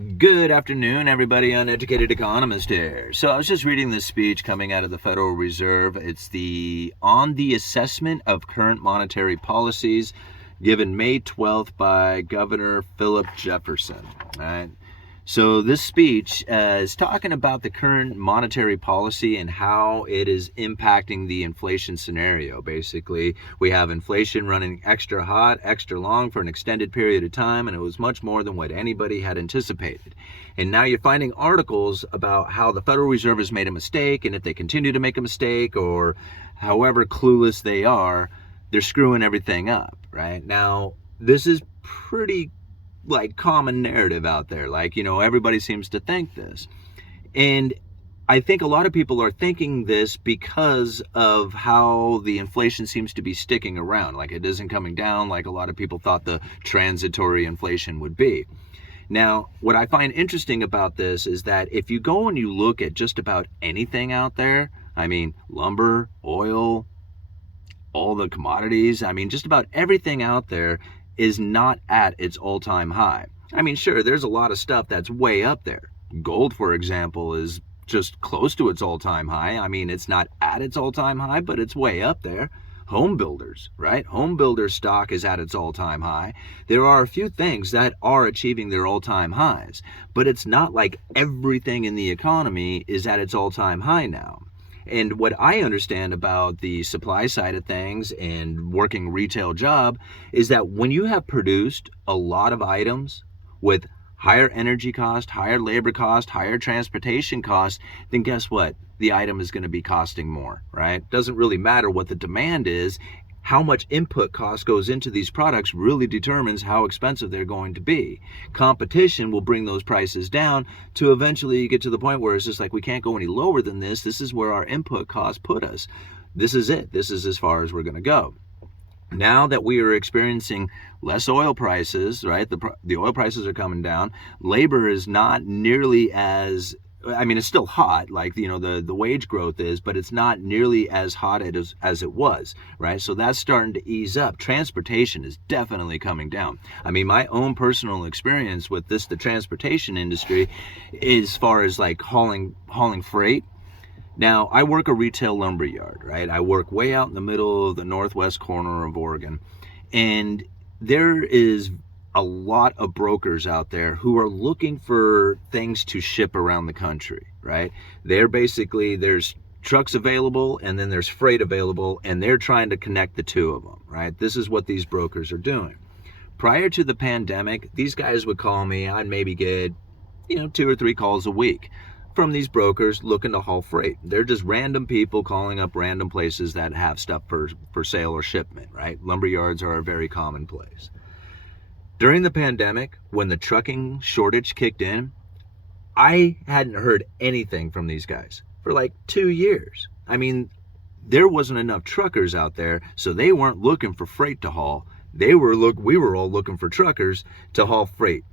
Good afternoon, everybody. Uneducated Economist here. So I was just reading this speech coming out of the Federal Reserve. It's on the assessment of current monetary policies, given May 12th by Governor Philip Jefferson. All right. So this speech is talking about the current monetary policy and how it is impacting the inflation scenario. Basically, we have inflation running extra hot, extra long for an extended period of time, and it was much more than what anybody had anticipated. And now you're finding articles about how the Federal Reserve has made a mistake, and if they continue to make a mistake, or however clueless they are, they're screwing everything up, right? Now, this is pretty common narrative out there. Everybody seems to think this. And I think a lot of people are thinking this because of how the inflation seems to be sticking around. Like, it isn't coming down like a lot of people thought the transitory inflation would be. Now, what I find interesting about this is that if you go and you look at just about anything out there, lumber, oil, all the commodities, just about everything out there is not at its all-time high. Sure, there's a lot of stuff that's way up there. Gold, for example, is just close to its all-time high. It's not at its all-time high, but it's way up there. Home builders, right? Home builder stock is at its all-time high. There are a few things that are achieving their all-time highs, but it's not like everything in the economy is at its all-time high now. And what I understand about the supply side of things and working retail job is that when you have produced a lot of items with higher energy cost, higher labor cost, higher transportation cost, then guess what? The item is going to be costing more, right? Doesn't really matter what the demand is. How much input cost goes into these products really determines how expensive they're going to be. Competition will bring those prices down to eventually get to the point where it's just like, we can't go any lower than this. This is where our input costs put us. This is it. This is as far as we're going to go. Now that we are experiencing less oil prices, right? The oil prices are coming down. Labor is not nearly as it's still hot, the wage growth is, but it's not nearly as hot as it was, right? So that's starting to ease up. Transportation is definitely coming down. My own personal experience with the transportation industry, as far as hauling freight. Now, I work a retail lumber yard, right? I work way out in the middle of the northwest corner of Oregon, and there is a lot of brokers out there who are looking for things to ship around the country, right? There's trucks available and then there's freight available, and they're trying to connect the two of them, right? This is what these brokers are doing. Prior to the pandemic, these guys would call me. I'd maybe get, 2 or 3 calls a week from these brokers looking to haul freight. They're just random people calling up random places that have stuff for sale or shipment, right? Lumber yards are a very common place. During the pandemic, when the trucking shortage kicked in, I hadn't heard anything from these guys for 2 years. There wasn't enough truckers out there, so they weren't looking for freight to haul. We were all looking for truckers to haul freight.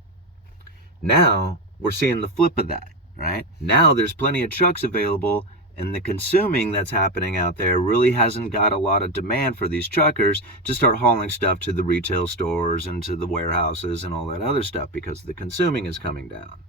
Now, we're seeing the flip of that, right? Now there's plenty of trucks available, and the consuming that's happening out there really hasn't got a lot of demand for these truckers to start hauling stuff to the retail stores and to the warehouses and all that other stuff, because the consuming is coming down.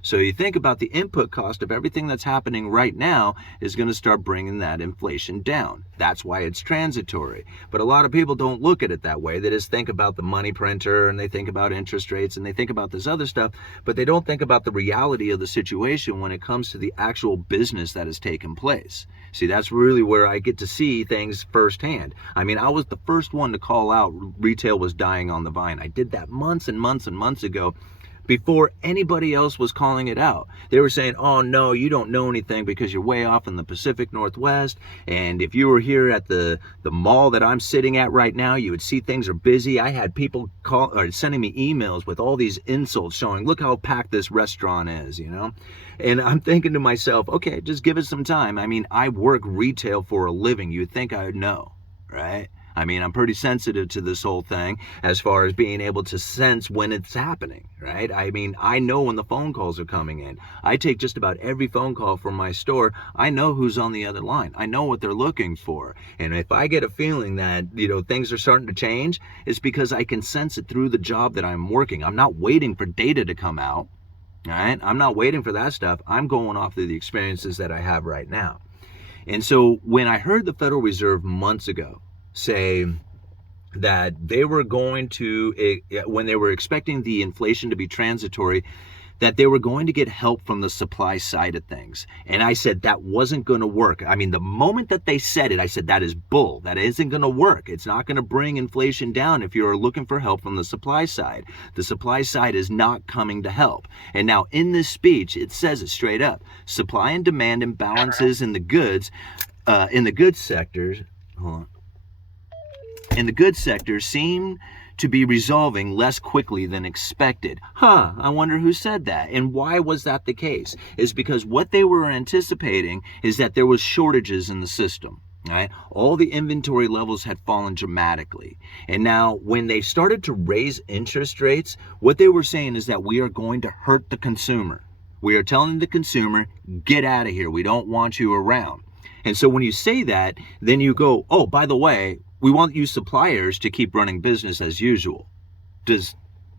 So you think about the input cost of everything that's happening right now is going to start bringing that inflation down. That's why it's transitory. But a lot of people don't look at it that way. They just think about the money printer, and they think about interest rates, and they think about this other stuff, but they don't think about the reality of the situation when it comes to the actual business that has taken place. See, that's really where I get to see things firsthand. I was the first one to call out retail was dying on the vine. I did that months and months and months ago, before anybody else was calling it out. They were saying, oh no, you don't know anything because you're way off in the Pacific Northwest, and if you were here at the mall that I'm sitting at right now, you would see things are busy. I had people sending me emails with all these insults showing, look how packed this restaurant is, And I'm thinking to myself, okay, just give it some time. I work retail for a living. You'd think I would know, right? I'm pretty sensitive to this whole thing as far as being able to sense when it's happening, right? I know when the phone calls are coming in. I take just about every phone call from my store. I know who's on the other line. I know what they're looking for. And if I get a feeling that, things are starting to change, it's because I can sense it through the job that I'm working. I'm not waiting for data to come out. All right, I'm not waiting for that stuff. I'm going off of the experiences that I have right now. And so when I heard the Federal Reserve months ago say that they were going to, when they were expecting the inflation to be transitory, that they were going to get help from the supply side of things. And I said that wasn't going to work. I mean, the moment that they said it, I said that is bull. That isn't going to work. It's not going to bring inflation down if you're looking for help from the supply side. The supply side is not coming to help. And now in this speech, it says it straight up. Supply and demand imbalances in the goods sectors, hold on, in the goods sector seem to be resolving less quickly than expected. I wonder who said that. And why was that the case? Is because what they were anticipating is that there was shortages in the system. Right? All the inventory levels had fallen dramatically. And now when they started to raise interest rates, what they were saying is that we are going to hurt the consumer. We are telling the consumer, get out of here. We don't want you around. And so when you say that, then you go, oh, by the way, we want you suppliers to keep running business as usual. Does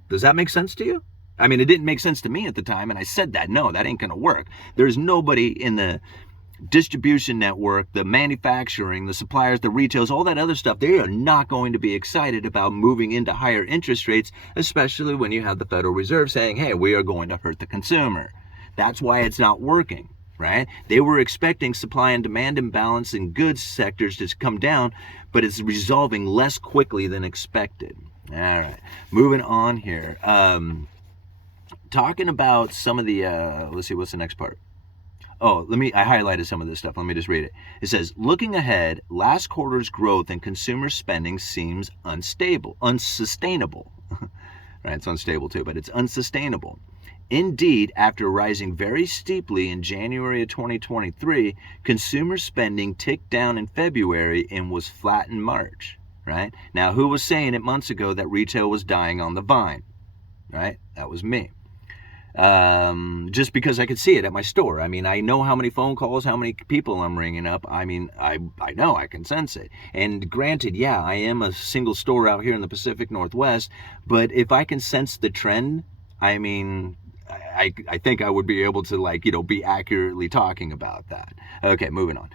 that make sense to you? I mean, it didn't make sense to me at the time, and I said that, no, that ain't going to work. There's nobody in the distribution network, the manufacturing, the suppliers, the retails, all that other stuff, they are not going to be excited about moving into higher interest rates, especially when you have the Federal Reserve saying, hey, we are going to hurt the consumer. That's why it's not working. Right? They were expecting supply and demand imbalance in goods sectors to come down, but it's resolving less quickly than expected. All right, moving on here. Talking about some of the, let's see, what's the next part? Oh, I highlighted some of this stuff. Let me just read it. It says, looking ahead, last quarter's growth in consumer spending seems unsustainable. Right, it's unstable too, but it's unsustainable. Indeed, after rising very steeply in January of 2023, consumer spending ticked down in February and was flat in March, right? Now, who was saying it months ago that retail was dying on the vine, right? That was me. Just because I could see it at my store. I mean, I know how many phone calls, how many people I'm ringing up. I mean, I know, I can sense it. And granted, yeah, I am a single store out here in the Pacific Northwest, but if I can sense the trend, I mean, I think I would be able to be accurately talking about that. Okay, moving on.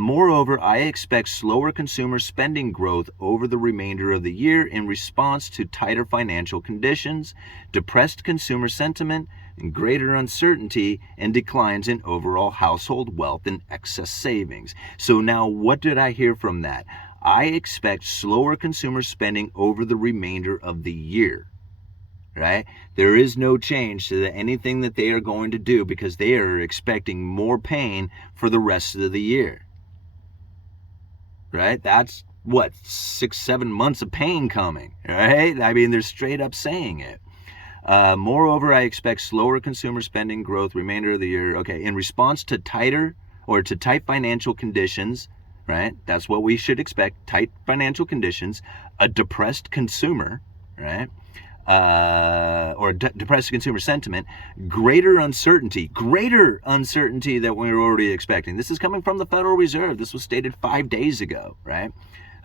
Moreover, I expect slower consumer spending growth over the remainder of the year in response to tighter financial conditions, depressed consumer sentiment, and greater uncertainty and declines in overall household wealth and excess savings. So now what did I hear from that? I expect slower consumer spending over the remainder of the year. Right? There is no change to anything that they are going to do because they are expecting more pain for the rest of the year. Right? That's what, 6-7 months of pain coming, right? I mean, they're straight up saying it. Moreover, I expect slower consumer spending growth remainder of the year. Okay, in response to tight financial conditions, right? That's what we should expect, tight financial conditions, a depressed consumer, right? Depressed consumer sentiment, greater uncertainty that we were already expecting. This is coming from the Federal Reserve. This was stated 5 days ago, right?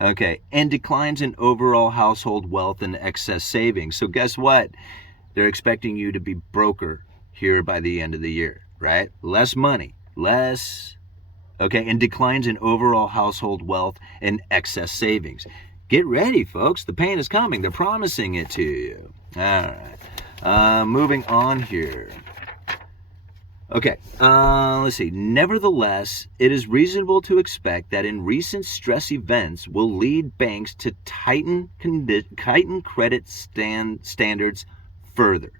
Okay, and declines in overall household wealth and excess savings. So guess what? They're expecting you to be broker here by the end of the year, right? Less money, and declines in overall household wealth and excess savings. Get ready, folks. The pain is coming. They're promising it to you. All right. Moving on here. Okay. Let's see. Nevertheless, it is reasonable to expect that in recent stress events will lead banks to tighten credit standards further.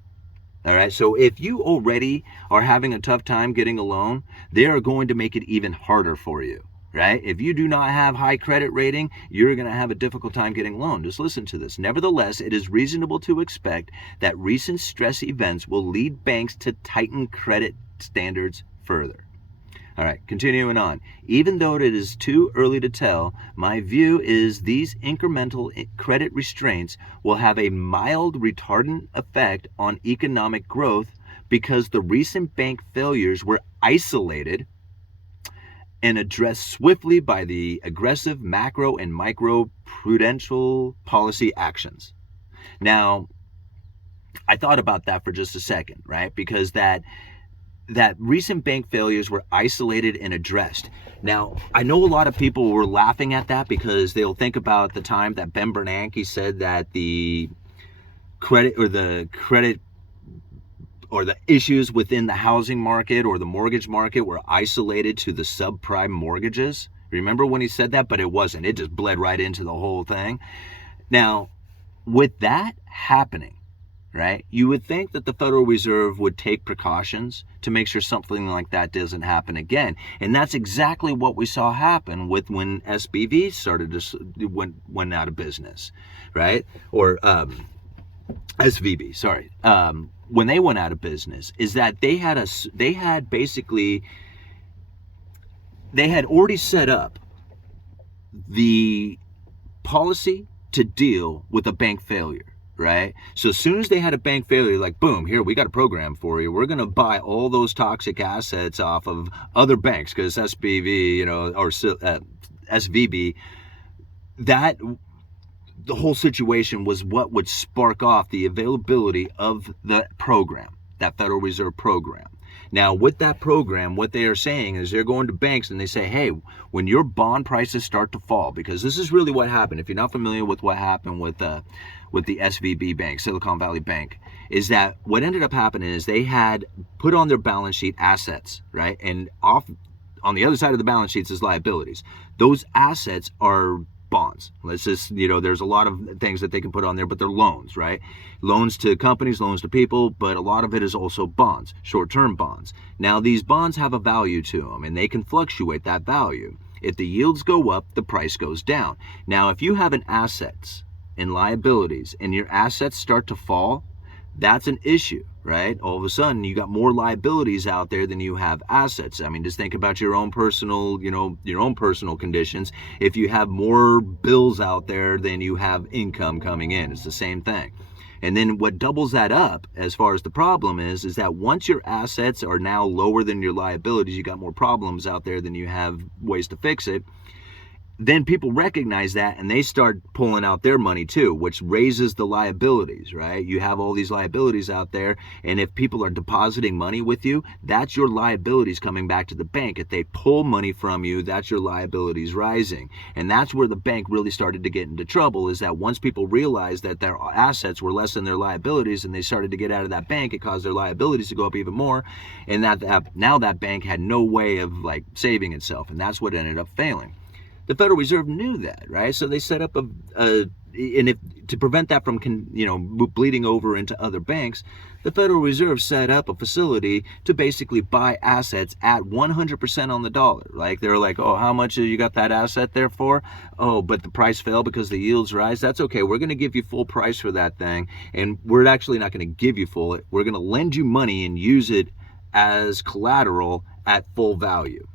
All right. So if you already are having a tough time getting a loan, they are going to make it even harder for you. Right? If you do not have high credit rating, you're going to have a difficult time getting a loan. Just listen to this. Nevertheless, it is reasonable to expect that recent stress events will lead banks to tighten credit standards further. All right, continuing on. Even though it is too early to tell, my view is these incremental credit restraints will have a mild retardant effect on economic growth because the recent bank failures were isolated and addressed swiftly by the aggressive macro and micro prudential policy actions. Now, I thought about that for just a second, right? Because that recent bank failures were isolated and addressed. Now, I know a lot of people were laughing at that because they'll think about the time that Ben Bernanke said that the credit or the issues within the housing market or the mortgage market were isolated to the subprime mortgages. Remember when he said that? But it wasn't. It just bled right into the whole thing. Now, with that happening, right, you would think that the Federal Reserve would take precautions to make sure something like that doesn't happen again. And that's exactly what we saw happen with when SBV went out of business, right? Or SVB, sorry. When they went out of business, is that they had already set up the policy to deal with a bank failure, right? So as soon as they had a bank failure, like, boom, here, we got a program for you. We're going to buy all those toxic assets off of other banks, because SBV, or SVB, the whole situation was what would spark off the availability of the program, that Federal Reserve program. Now, with that program, what they are saying is they're going to banks and they say, hey, when your bond prices start to fall, because this is really what happened. If you're not familiar with what happened with the SVB Bank, Silicon Valley Bank, is that what ended up happening is they had put on their balance sheet assets, right? And off on the other side of the balance sheets is liabilities. Those assets are bonds. Let's just, there's a lot of things that they can put on there, but they're loans, right? Loans to companies, loans to people, but a lot of it is also bonds, short-term bonds. Now, these bonds have a value to them, and they can fluctuate that value. If the yields go up, the price goes down. Now, if you have an assets and liabilities, and your assets start to fall, that's an issue, right? All of a sudden, you got more liabilities out there than you have assets. I mean, just think about your own personal, your own personal conditions. If you have more bills out there than you have income coming in, it's the same thing. And then what doubles that up as far as the problem is that once your assets are now lower than your liabilities, you got more problems out there than you have ways to fix it. Then people recognize that and they start pulling out their money too, which raises the liabilities, right? You have all these liabilities out there, and if people are depositing money with you, that's your liabilities coming back to the bank. If they pull money from you, that's your liabilities rising. And that's where the bank really started to get into trouble, is that once people realized that their assets were less than their liabilities and they started to get out of that bank, it caused their liabilities to go up even more. And now that bank had no way of saving itself, and that's what ended up failing. The Federal Reserve knew that, right? So they set up to prevent that from, bleeding over into other banks, the Federal Reserve set up a facility to basically buy assets at 100% on the dollar. They're like, oh, how much you got that asset there for? Oh, but the price fell because the yields rise. That's okay. We're going to give you full price for that thing. And we're actually not going to give you full. We're going to lend you money and use it as collateral at full value.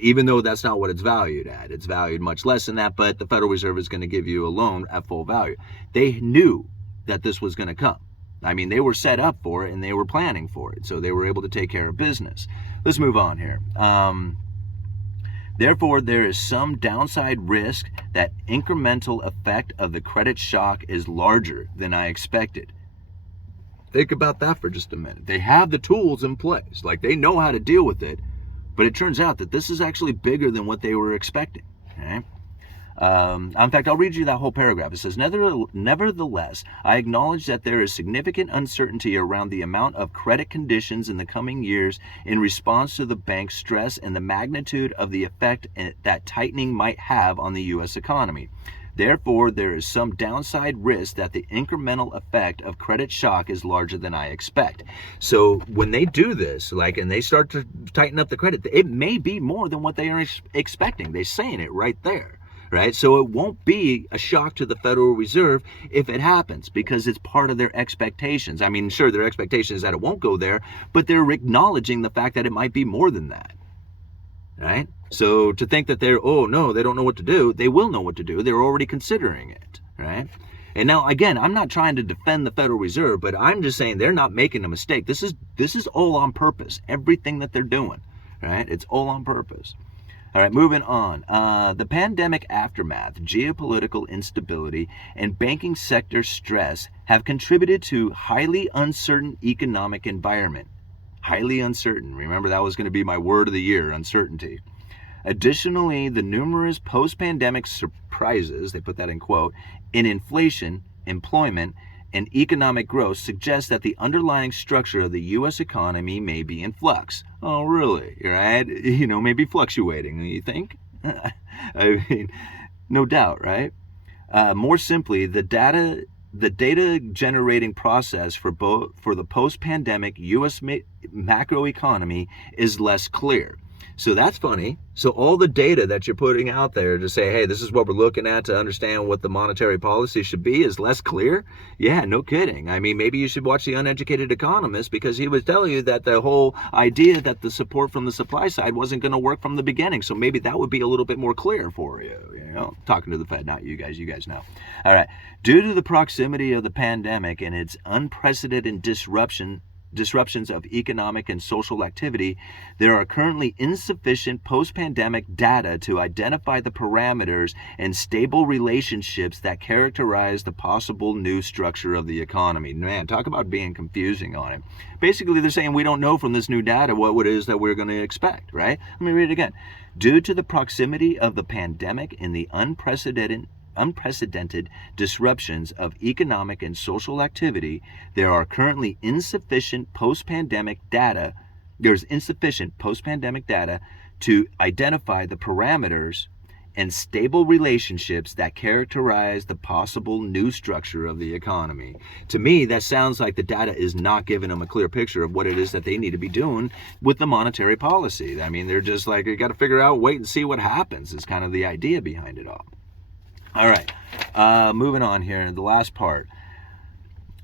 Even though that's not what it's valued at. It's valued much less than that, but the Federal Reserve is going to give you a loan at full value. They knew that this was going to come. I mean, they were set up for it and they were planning for it, so they were able to take care of business. Let's move on here. Therefore, there is some downside risk that incremental effect of the credit shock is larger than I expected. Think about that for just a minute. They have the tools in place. They know how to deal with it. But it turns out that this is actually bigger than what they were expecting. Okay? In fact, I'll read you that whole paragraph. It says, nevertheless, I acknowledge that there is significant uncertainty around the amount of credit conditions in the coming years in response to the bank's stress and the magnitude of the effect that tightening might have on the U.S. economy. Therefore, there is some downside risk that the incremental effect of credit shock is larger than I expect. So when they do this, and they start to tighten up the credit, it may be more than what they are expecting. They're saying it right there, right? So it won't be a shock to the Federal Reserve if it happens, because it's part of their expectations. I mean, sure, their expectation is that it won't go there, but they're acknowledging the fact that it might be more than that. Right? So to think that they don't know what to do, they will know what to do. They're already considering it, right? And now, again, I'm not trying to defend the Federal Reserve, but I'm just saying they're not making a mistake. This is all on purpose. Everything that they're doing, right? It's all on purpose. All right, moving on. The pandemic aftermath, geopolitical instability, and banking sector stress have contributed to highly uncertain economic environment. Highly uncertain. Remember, that was going to be my word of the year, uncertainty. Additionally, the numerous post-pandemic surprises, they put that in quote, in inflation, employment, and economic growth suggest that the underlying structure of the U.S. economy may be in flux. Oh, really? Right? Maybe fluctuating, you think? I mean, no doubt, right? More simply, the data generating process for the post-pandemic U.S. macroeconomy is less clear. So that's funny. So all the data that you're putting out there to say, hey, this is what we're looking at to understand what the monetary policy should be is less clear? Yeah, no kidding. I mean, maybe you should watch The Uneducated Economist, because he was telling you that the whole idea that the support from the supply side wasn't going to work from the beginning. So maybe that would be a little bit more clear for you. Talking to the Fed, not you guys. You guys know. All right. Due to the proximity of the pandemic and its unprecedented disruptions of economic and social activity, there are currently insufficient post-pandemic data to identify the parameters and stable relationships that characterize the possible new structure of the economy. Man, talk about being confusing on it. Basically, they're saying we don't know from this new data what it is that we're going to expect, right? Let me read it again. Due to the proximity of the pandemic and the unprecedented disruptions of economic and social activity, there are currently insufficient post-pandemic data. There's insufficient post-pandemic data to identify the parameters and stable relationships that characterize the possible new structure of the economy. To me, that sounds like the data is not giving them a clear picture of what it is that they need to be doing with the monetary policy. I mean, they're just like, you got to figure out, wait and see what happens, is kind of the idea behind it all. All right, moving on here, the last part.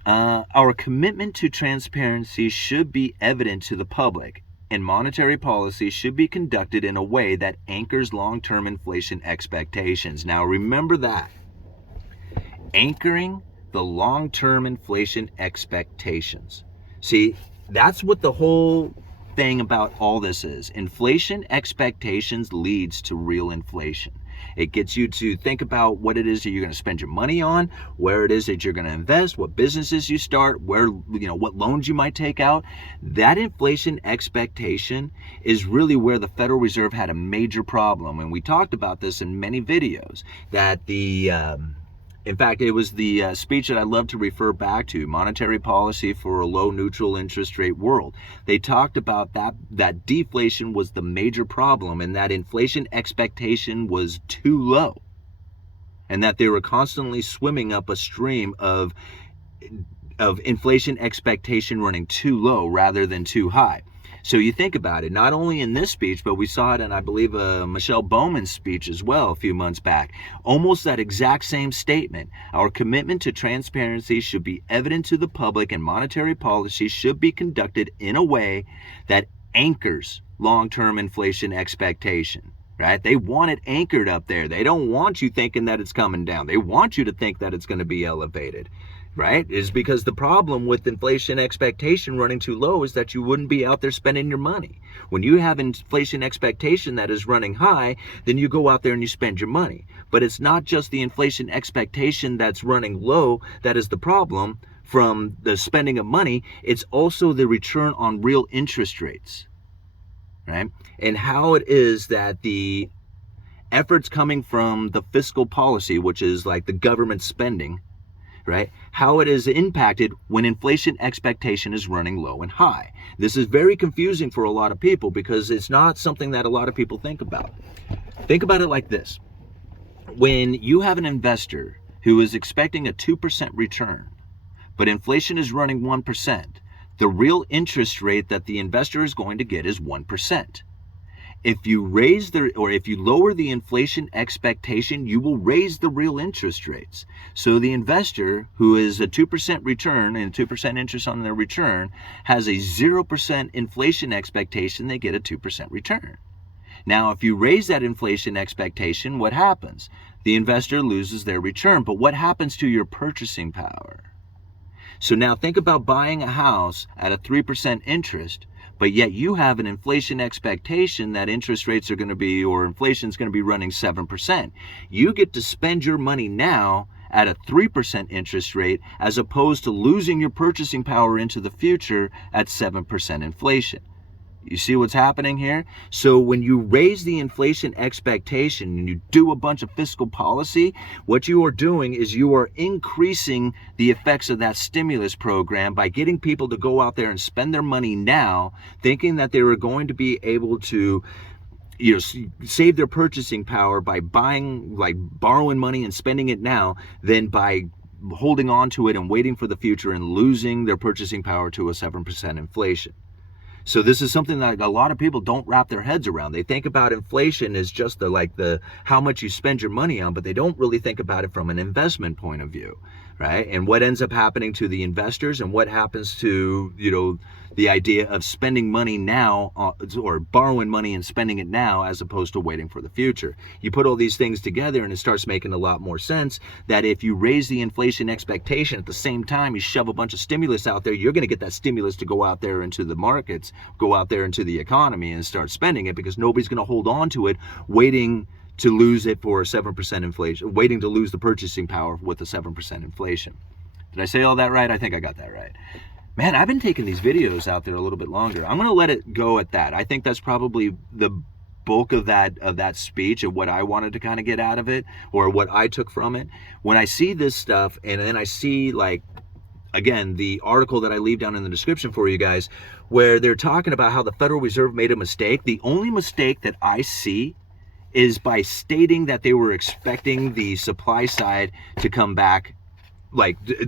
Our commitment to transparency should be evident to the public, and monetary policy should be conducted in a way that anchors long-term inflation expectations. Now, remember that. Anchoring the long-term inflation expectations. See, that's what the whole thing about all this is. Inflation expectations leads to real inflation. It gets you to think about what it is that you're going to spend your money on, where it is that you're going to invest, what businesses you start, what loans you might take out. That inflation expectation is really where the Federal Reserve had a major problem. And we talked about this in many videos, that in fact, it was the speech that I love to refer back to, Monetary Policy for a Low Neutral Interest Rate World. They talked about that deflation was the major problem, and that inflation expectation was too low, and that they were constantly swimming up a stream of inflation expectation running too low rather than too high. So you think about it, not only in this speech, but we saw it in, I believe, Michelle Bowman's speech as well a few months back. Almost that exact same statement. Our commitment to transparency should be evident to the public, and monetary policy should be conducted in a way that anchors long-term inflation expectation. Right? They want it anchored up there. They don't want you thinking that it's coming down. They want you to think that it's going to be elevated. Right? Is because the problem with inflation expectation running too low is that you wouldn't be out there spending your money. When you have inflation expectation that is running high, then you go out there and you spend your money. But it's not just the inflation expectation that's running low that is the problem from the spending of money. It's also the return on real interest rates. Right? And how it is that the efforts coming from the fiscal policy, which is like the government spending, right? How it is impacted when inflation expectation is running low and high. This is very confusing for a lot of people because it's not something that a lot of people think about. Think about it like this. When you have an investor who is expecting a 2% return, but inflation is running 1%, the real interest rate that the investor is going to get is 1%. If you if you lower the inflation expectation, you will raise the real interest rates. So the investor who is a 2% return and 2% interest on their return has a 0% inflation expectation, they get a 2% return. Now, if you raise that inflation expectation, what happens? The investor loses their return, but what happens to your purchasing power? So now think about buying a house at a 3% interest, but yet you have an inflation expectation that interest rates are going to be, or inflation is going to be running 7%. You get to spend your money now at a 3% interest rate, as opposed to losing your purchasing power into the future at 7% inflation. You see what's happening here? So when you raise the inflation expectation and you do a bunch of fiscal policy, what you are doing is you are increasing the effects of that stimulus program by getting people to go out there and spend their money now, thinking that they were going to be able to save their purchasing power by borrowing money and spending it now, than by holding on to it and waiting for the future and losing their purchasing power to a 7% inflation. So this is something that a lot of people don't wrap their heads around. They think about inflation as just the how much you spend your money on, but they don't really think about it from an investment point of view, right? And what ends up happening to the investors, and what happens to, the idea of spending money now, or borrowing money and spending it now, as opposed to waiting for the future. You put all these things together and it starts making a lot more sense that if you raise the inflation expectation at the same time you shove a bunch of stimulus out there, you're going to get that stimulus to go out there into the markets, go out there into the economy and start spending it, because nobody's going to hold on to it waiting to lose it for a 7% inflation, waiting to lose the purchasing power with a 7% inflation. Did I say all that right? I think I got that right. Man, I've been taking these videos out there a little bit longer. I'm going to let it go at that. I think that's probably the bulk of that speech, of what I wanted to kind of get out of it, or what I took from it. When I see this stuff, and then I see, again, the article that I leave down in the description for you guys, where they're talking about how the Federal Reserve made a mistake. The only mistake that I see is by stating that they were expecting the supply side to come back,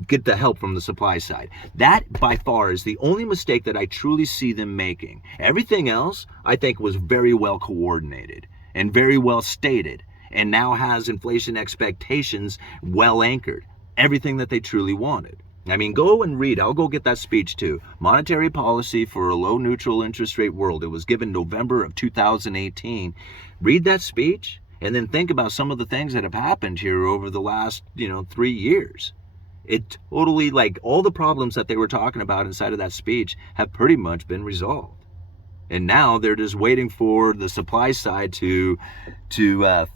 get the help from the supply side. That by far is the only mistake that I truly see them making. Everything else I think was very well coordinated and very well stated, and now has inflation expectations well anchored. Everything that they truly wanted. I mean, go and read. I'll go get that speech too. Monetary Policy for a Low Neutral Interest Rate World. It was given November of 2018. Read that speech and then think about some of the things that have happened here over the last, 3 years. It totally, all the problems that they were talking about inside of that speech have pretty much been resolved. And now they're just waiting for the supply side to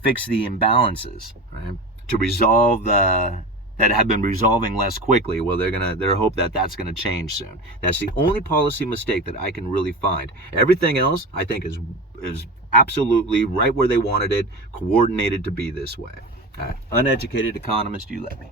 fix the imbalances, right? To resolve that have been resolving less quickly. Well, they're hope that that's gonna change soon. That's the only policy mistake that I can really find. Everything else I think is absolutely right where they wanted it, coordinated to be this way. All right. Uneducated economist, you let me.